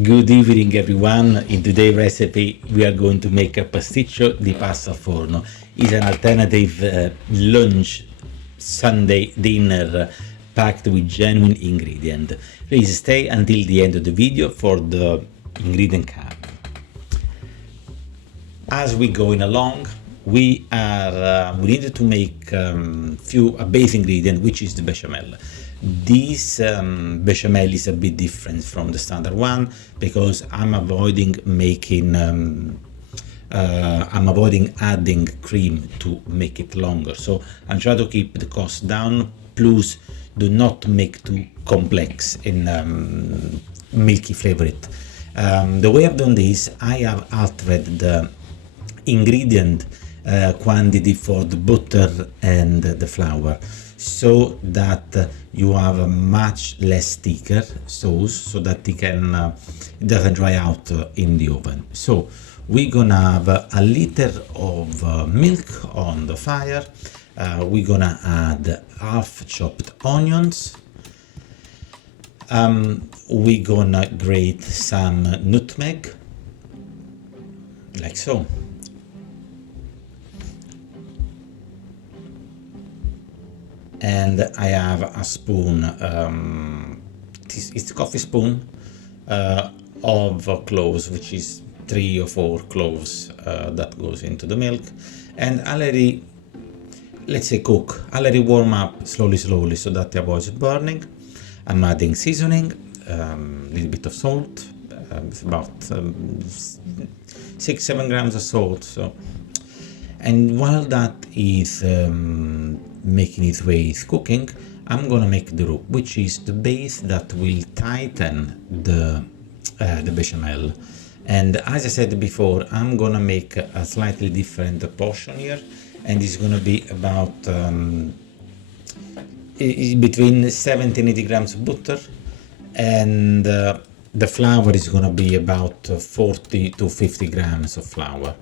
Good evening everyone. In today's recipe we are going to make a pasticcio di pasta al forno. It's an alternative lunch Sunday dinner packed with genuine ingredient. Please stay until the end of the video for the ingredient card. As we going along, we needed to make a base ingredient, which is the bechamel. This bechamel is a bit different from the standard one because I'm avoiding adding cream to make it longer. So I'm trying to keep the cost down, plus do not make too complex and milky flavor it. The way I've done this, I have altered the ingredient quantity for the butter and the flour, so that you have a much less thicker sauce, so that it doesn't dry out in the oven. So we're gonna have a liter of milk on the fire. We're gonna add half chopped onions. We're gonna grate some nutmeg, like so. And I have a spoon, it's a coffee spoon of cloves, which is 3 or 4 cloves that goes into the milk, and already, let's say cook, already warm up slowly so that it avoids burning. I'm adding seasoning, a little bit of salt, about 6-7 grams of salt. So, and while that is making its way cooking, I'm gonna make the roux, which is the base that will tighten the bechamel. And as I said before, I'm gonna make a slightly different portion here, and it's gonna be about between 70 and 80 grams of butter, and the flour is gonna be about 40 to 50 grams of flour.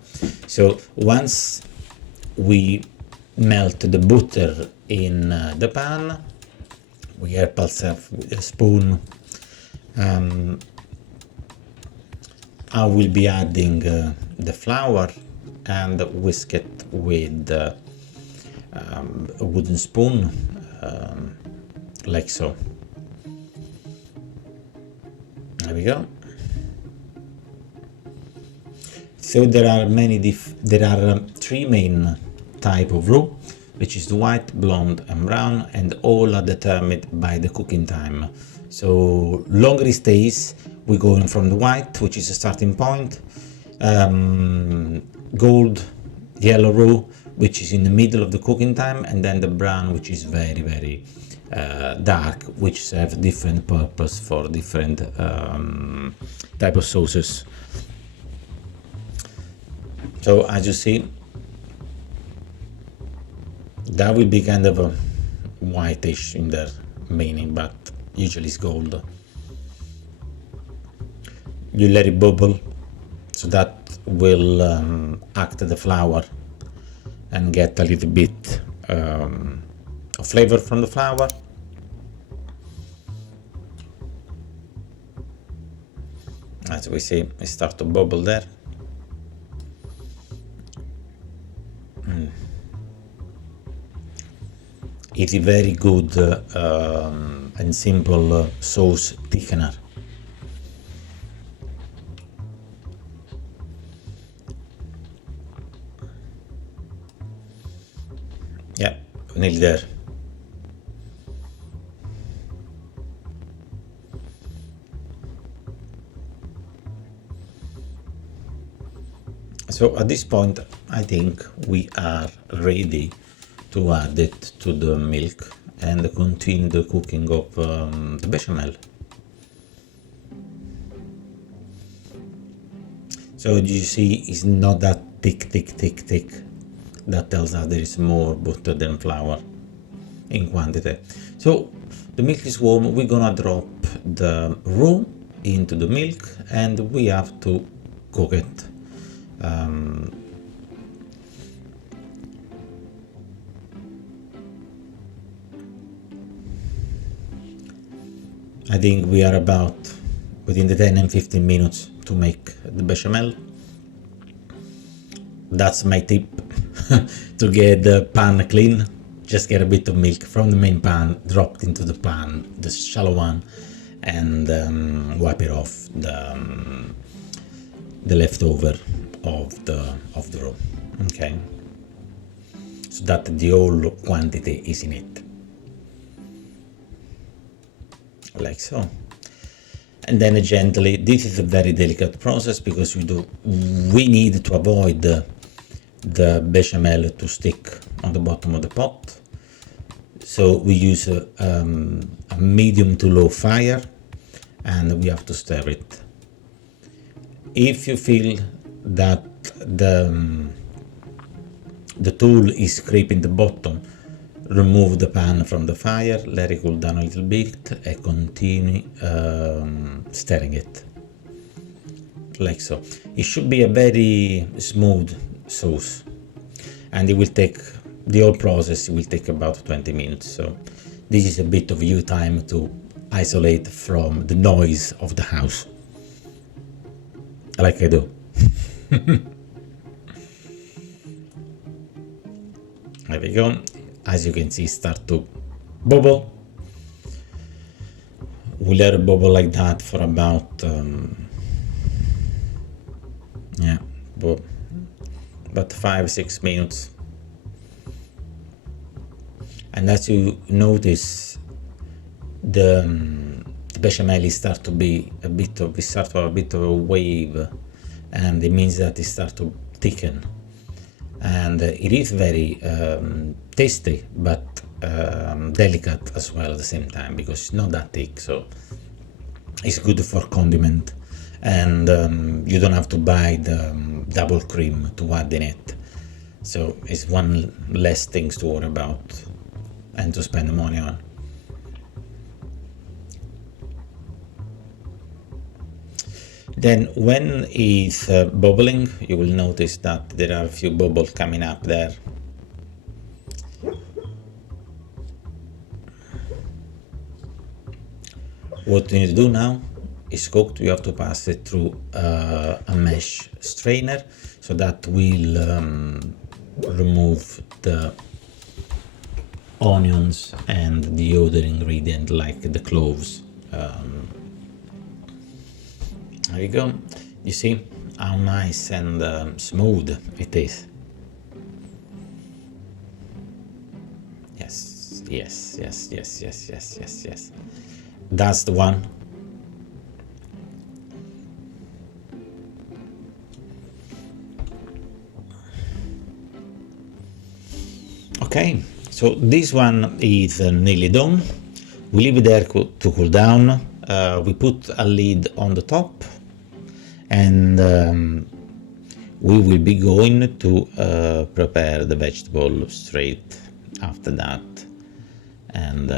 So once we melt the butter in the pan, we help ourselves with a spoon. I will be adding the flour and whisk it with a wooden spoon, like so. There we go. So there are 3 main type of roux, which is the white, blonde and brown, and all are determined by the cooking time. So longer it stays, we're going from the white, which is the starting point, gold, yellow roux, which is in the middle of the cooking time, and then the brown, which is very dark, which serve different purpose for different type of sauces. So as you see, that will be kind of a whitish in their meaning, but usually it's gold. You let it bubble, so that will act the flour and get a little bit of flavor from the flour. As we see, it starts to bubble there. It's a very good and simple sauce thickener. Yeah, nearly there. So at this point, I think we are ready to add it to the milk and continue the cooking of the bechamel. So you see, it's not that thick. That tells us there is more butter than flour in quantity. So the milk is warm, we're gonna drop the roux into the milk and we have to cook it. I think we are about within the 10 and 15 minutes to make the bechamel. That's my tip. To get the pan clean, just get a bit of milk from the main pan, dropped into the pan, the shallow one, and wipe it off the leftover of the roux. Okay, so that the whole quantity is in it, like so. And then gently, this is a very delicate process because we need to avoid the bechamel to stick on the bottom of the pot. So we use a medium to low fire, and we have to stir it. If you feel that the tool is scraping the bottom, remove the pan from the fire, let it cool down a little bit, and continue stirring it, like so. It should be a very smooth sauce, and it will take, the whole process will take about 20 minutes. So this is a bit of you time to isolate from the noise of the house, like I do. There we go. As you can see, start to bubble. We let it bubble like that for about about 5-6 minutes. And as you notice, the bechamel start to be a bit of a wave, and it means that it starts to thicken. And it is very tasty, but delicate as well at the same time, because it's not that thick, so it's good for condiment. And you don't have to buy the double cream to add in it, so it's one less things to worry about and to spend money on. Then when it's bubbling, you will notice that there are a few bubbles coming up there. What you need to do now is cooked. You have to pass it through a mesh strainer, so that will remove the onions and the other ingredient like the cloves. There you go. You see how nice and smooth it is. Yes. That's the one. Okay, so this one is nearly done. We leave it there to cool down. We put a lid on the top, and we will be going to prepare the vegetable straight after that. And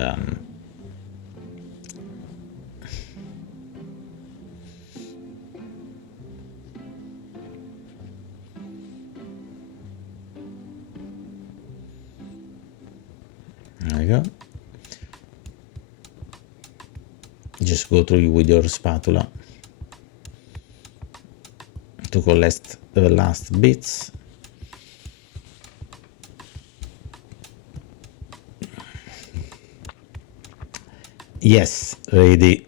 there you go. Just go through with your spatula to collect the last bits. Yes, ready.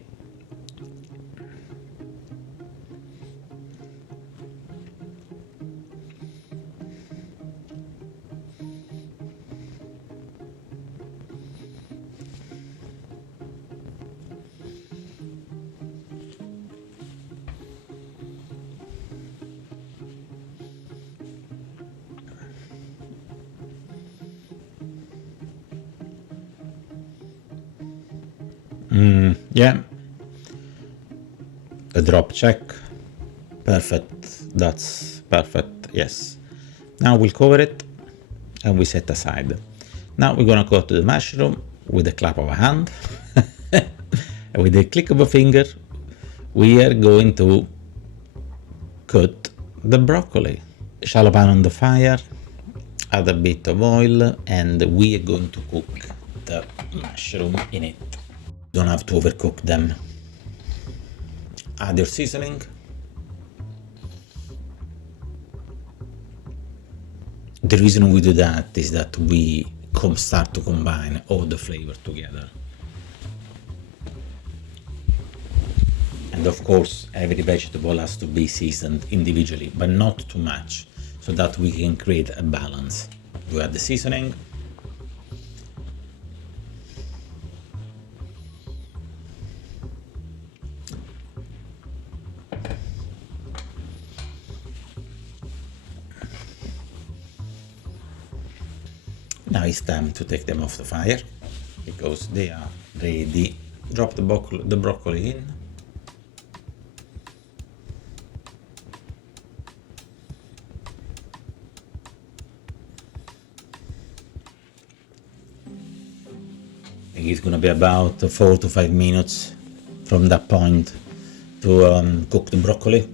Yeah, a drop check. Perfect. That's perfect. Yes. Now we'll cover it and we set aside. Now we're gonna go to the mushroom with a clap of a hand. And with a click of a finger, we are going to cut the broccoli. Shallow pan on the fire, add a bit of oil, and we are going to cook the mushroom in it. Don't have to overcook them. add your seasoning. The reason we do that is that we start to combine all the flavor together. And of course, every vegetable has to be seasoned individually, but not too much, so that we can create a balance. We add the seasoning. Now it's time to take them off the fire, because they are ready. Drop the broccoli in. I think it's gonna be about 4 to 5 minutes from that point to cook the broccoli.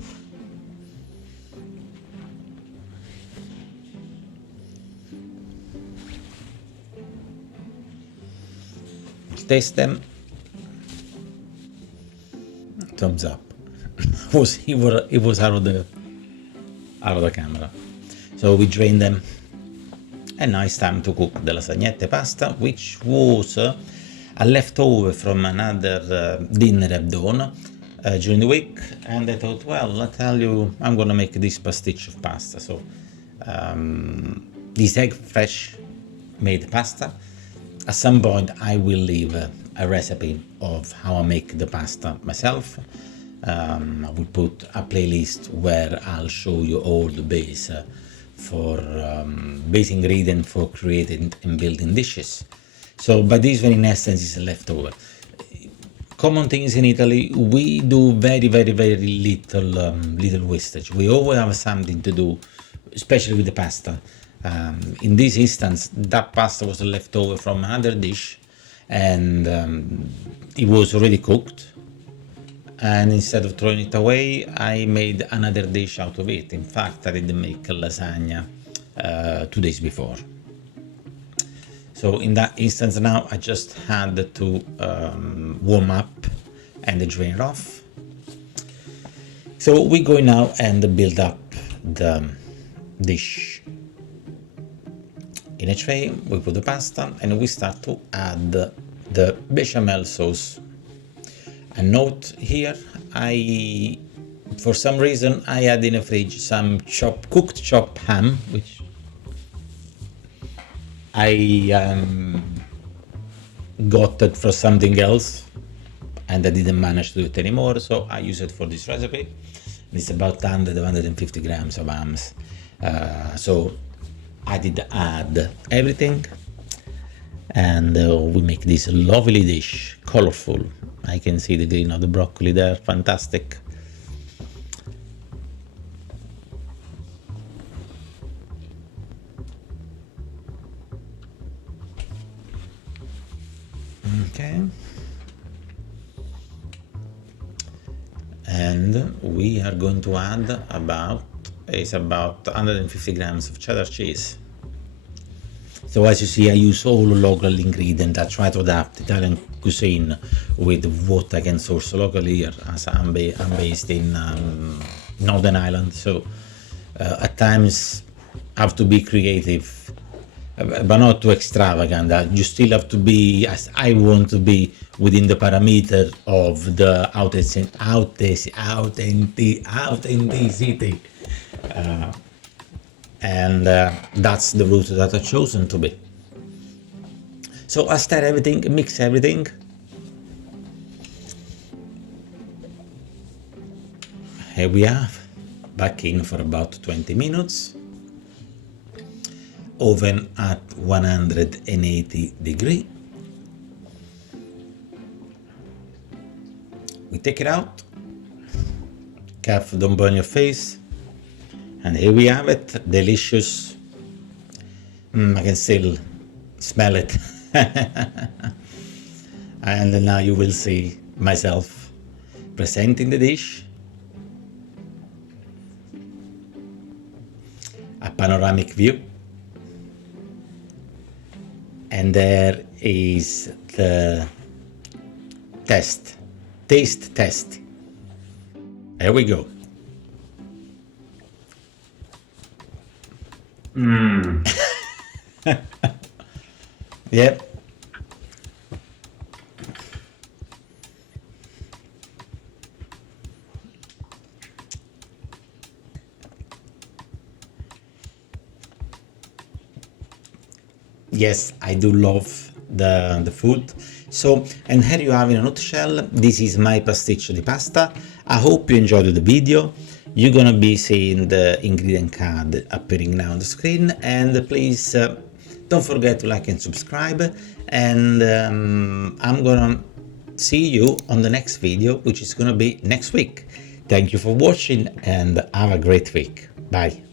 Taste them. Thumbs up. it was out of the camera. So we drain them, and now it's time to cook the lasagnette pasta, which was a leftover from another dinner I've done during the week, and I thought, well, I tell you, I'm gonna make this pasticcio of pasta. So this egg fresh made pasta. At some point I will leave a recipe of how I make the pasta myself. I will put a playlist where I'll show you all the base ingredient for creating and building dishes. So, but this one in essence is a leftover. Common things in Italy, we do very little wastage. We always have something to do, especially with the pasta. In this instance, that pasta was a leftover from another dish, and it was already cooked, and instead of throwing it away, I made another dish out of it. In fact, I did make lasagna 2 days before. So in that instance now, I just had to warm up and drain it off. So we go now and build up the dish. In a tray, we put the pasta and we start to add the bechamel sauce. A note here, for some reason, I had in the fridge some cooked chopped ham, which I got it for something else, and I didn't manage to do it anymore, so I use it for this recipe. It's about 150 grams of hams. So I did add everything, and we make this lovely dish, colorful. I can see the green of the broccoli there, fantastic. Okay. And we are going to add about 150 grams of cheddar cheese. So as you see, I use all local ingredients. I try to adapt Italian cuisine with what I can source locally here, as I'm based in Northern Ireland. So at times I have to be creative, but not too extravagant. You still have to be, as I want to be, within the parameter of the authenticity. And that's the route that I've chosen to be. So I stir everything, mix everything. Here we are, back in for about 20 minutes. Oven at 180 degrees. We take it out. Careful, don't burn your face. And here we have it, delicious. I can still smell it. And now you will see myself presenting the dish. A panoramic view. And there is the taste test. Here we go. Yep. Yes, I do love the food. So, and here you have in a nutshell, this is my pasticcio di pasta. I hope you enjoyed the video. You're gonna be seeing the ingredient card appearing now on the screen, and please don't forget to like and subscribe. And I'm gonna see you on the next video, which is gonna be next week. Thank you for watching and have a great week. Bye.